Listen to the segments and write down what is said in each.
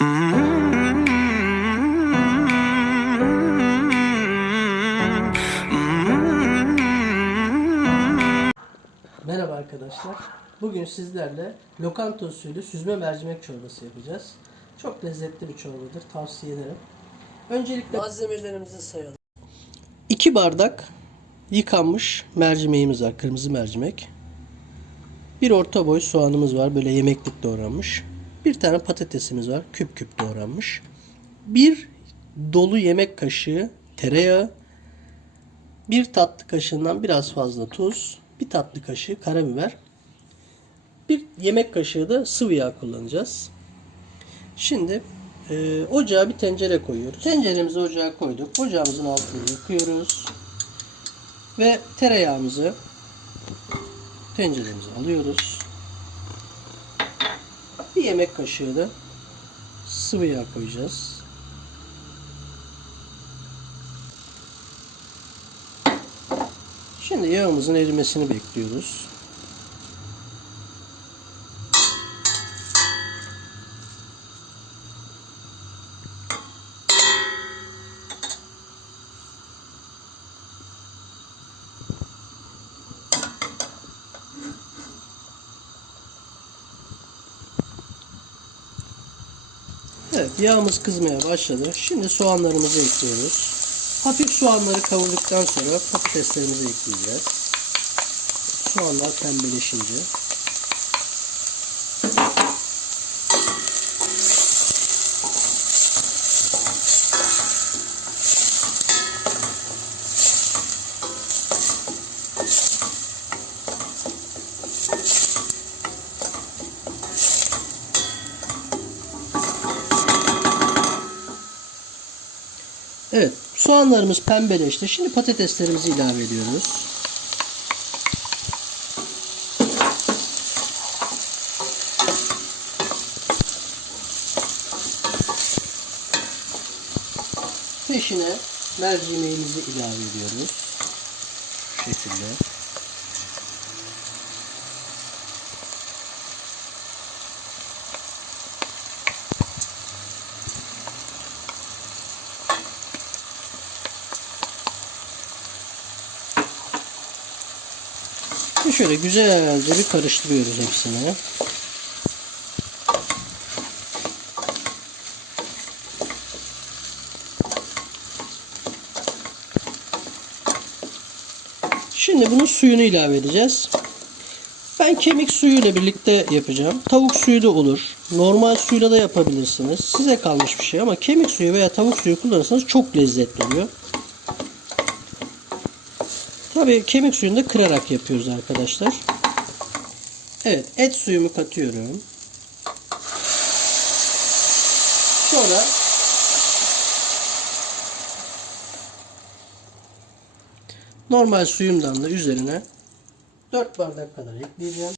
Merhaba arkadaşlar. Bugün sizlerle lokanta usulü süzme mercimek çorbası yapacağız. Çok lezzetli bir çorbadır. Tavsiye ederim. Öncelikle malzemelerimizi sayalım. 2 bardak yıkanmış mercimeğimiz var. Kırmızı mercimek. Bir orta boy soğanımız var. Böyle yemeklik doğranmış. Bir tane patatesimiz var. Küp küp doğranmış. Bir dolu yemek kaşığı tereyağı. Bir tatlı kaşığından biraz fazla tuz, bir tatlı kaşığı karabiber, bir yemek kaşığı da sıvı yağ kullanacağız. Şimdi e, ocağa bir tencere koyuyoruz. Tenceremizi ocağa koyduk. Ocağımızın altını yakıyoruz. Ve tereyağımızı tenceremize alıyoruz. Yemek kaşığı da sıvı yağ koyacağız. Şimdi yağımızın erimesini bekliyoruz. Evet yağımız kızmaya başladı. Şimdi soğanlarımızı ekliyoruz. Hafif soğanları kavurduktan sonra patateslerimizi ekleyeceğiz. Soğanlar pembeleşince. Evet, soğanlarımız pembeleşti. Şimdi patateslerimizi ilave ediyoruz. Peşine mercimeğimizi ilave ediyoruz. Şu şekilde. Şöyle güzelce bir karıştırıyoruz hepsini. Şimdi bunun suyunu ilave edeceğiz. Ben kemik suyuyla birlikte yapacağım. Tavuk suyu da olur. Normal suyla da yapabilirsiniz. Size kalmış bir şey ama kemik suyu veya tavuk suyu kullanırsanız çok lezzetli oluyor. Tabii kemik suyunu da kırarak yapıyoruz arkadaşlar. Evet et suyumu katıyorum. Sonra normal suyumdan da üzerine 4 bardak kadar ekleyeceğim.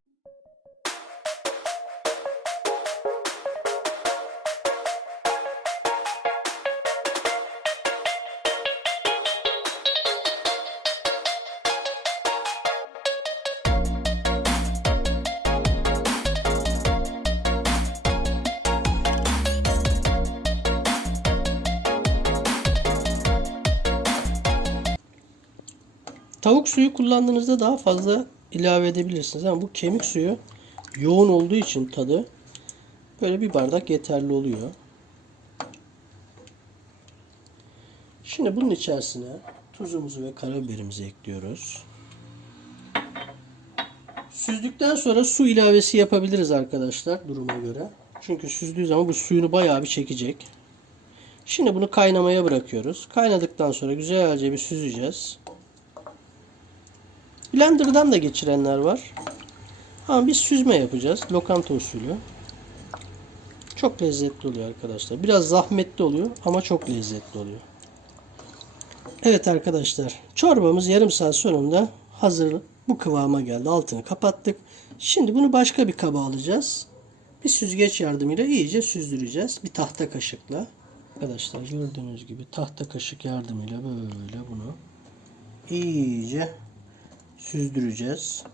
Tavuk suyu kullandığınızda daha fazla ilave edebilirsiniz ama bu kemik suyu yoğun olduğu için tadı böyle bir bardak yeterli oluyor. Şimdi bunun içerisine tuzumuzu ve karabiberimizi ekliyoruz. Süzdükten sonra su ilavesi yapabiliriz arkadaşlar duruma göre. Çünkü süzdüğü zaman bu suyunu bayağı bir çekecek. Şimdi bunu kaynamaya bırakıyoruz. Kaynadıktan sonra güzelce bir süzeceğiz. Blender'dan da geçirenler var. Ama biz süzme yapacağız. Lokanta usulü. Çok lezzetli oluyor arkadaşlar. Biraz zahmetli oluyor ama çok lezzetli oluyor. Evet arkadaşlar. Çorbamız yarım saat sonunda hazır bu kıvama geldi. Altını kapattık. Şimdi bunu başka bir kaba alacağız. Bir süzgeç yardımıyla iyice süzdüreceğiz. Bir tahta kaşıkla. Arkadaşlar gördüğünüz gibi tahta kaşık yardımıyla böyle bunu iyice süzdüreceğiz.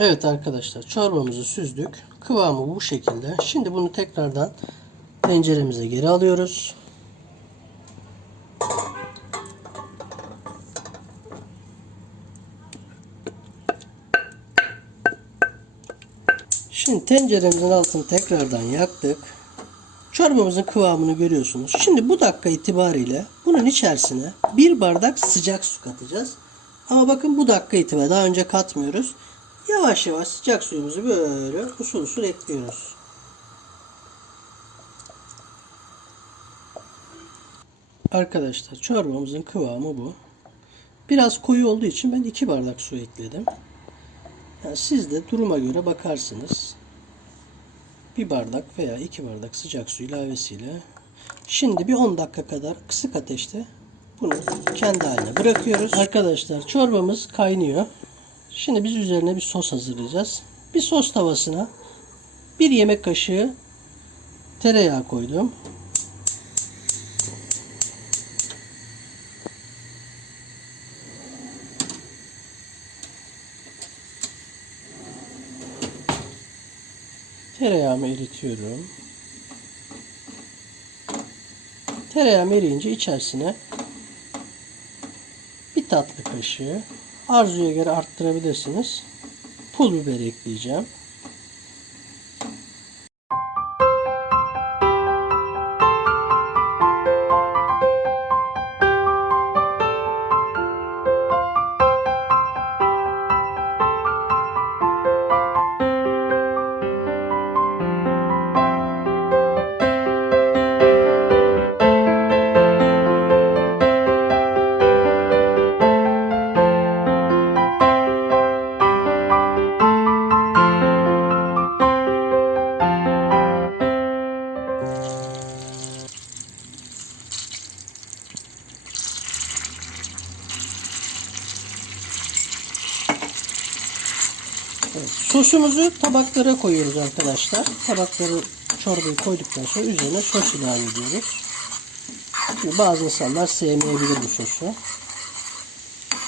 Evet arkadaşlar çorbamızı süzdük. Kıvamı bu şekilde. Şimdi bunu tekrardan tenceremize geri alıyoruz. Şimdi tenceremizin altını tekrardan yaktık. Çorbamızın kıvamını görüyorsunuz. Şimdi bu dakika itibariyle bunun içerisine bir bardak sıcak su katacağız. Ama bakın bu dakika itibariyle daha önce katmıyoruz. Yavaş yavaş sıcak suyumuzu böyle usul usul ekliyoruz. Arkadaşlar çorbamızın kıvamı bu. Biraz koyu olduğu için ben 2 bardak su ekledim. Yani siz de duruma göre bakarsınız. Bir bardak veya iki bardak sıcak su ilavesiyle şimdi bir 10 dakika kadar kısık ateşte bunu kendi haline bırakıyoruz. Arkadaşlar çorbamız kaynıyor. Şimdi biz üzerine bir sos hazırlayacağız. Bir sos tavasına bir yemek kaşığı tereyağı koydum. Tereyağımı eritiyorum. Tereyağım eriyince içerisine bir tatlı kaşığı arzuya göre arttırabilirsiniz. Pul biber ekleyeceğim. Evet, sosumuzu tabaklara koyuyoruz arkadaşlar. Tabakları çorbayı koyduktan sonra üzerine sos ilave ediyoruz. Şimdi bazı insanlar sevmeyebilir bu sosu.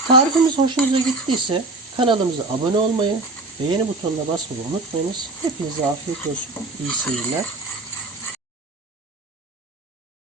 Tarifimiz hoşunuza gittiyse kanalımıza abone olmayı, beğeni butonuna basmayı unutmayınız. Hepinize afiyet olsun. İyi seyirler.